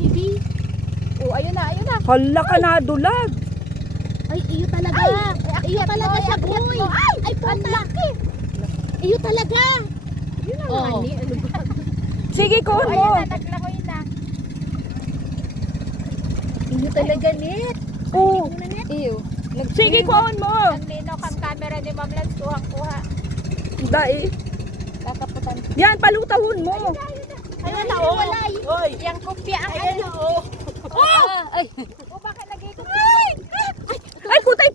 Baby. Oh, ayun na, ayun na. Hala ka na, dulag. Ay, iyo talaga. Iyo talaga siya, boy. Ay, ang laki. Iyo talaga. Yun ang honey. Sige, kuha mo. Ayun na, naglangoy na. Iyo talaga, net. Oo. Iyo. Sige, kuha mo. Ang linaw kang camera ni Ma'am Lance, kuha-kuha. Dai. Kakaputan. Yan, palutahon mo. Ayun na, oh. Oy. Yang kopya ang ano. Oh. Ay. O bakit nag-ikot? Ay, putay.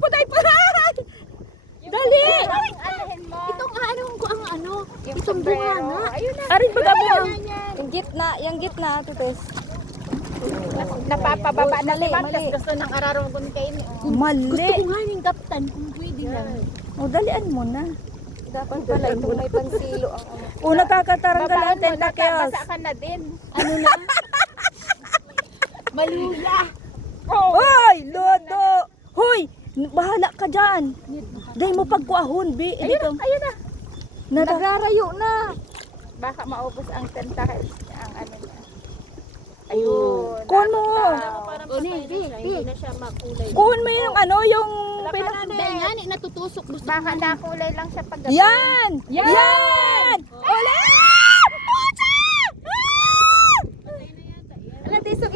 Dali. Ang alahin mo. Itong anong ko ang ano. Yung Itong bunga nga. Ayun na. Arin baga mo. Yung gitna, Tites. Napapababa na si Mali, Ma'am. mali. Tas gusto ng ararong kain. Mali. Gusto ko nga yung kaptan kung pwede lang. O, dalian mo na. Dapat pala ito may pansilo ang ano. O, nakakataranggal ang tentacles. Basa ka na din. Ano na? Maluya. Hoy, lodo. Hoy, bahala ka dyan. Dahil mo pagkuahon, bi. Ayun na. Nagrarayo na. Baka maubos ang tentacles. Ang ano niya. Ayun. Kuhan mo. Hindi na siya makulay. Kuhan mo yung ano, yung... Dahil nga, natutusok. Baka nakulay lang siya pag Yan! Yan! Uli! Ala, isog.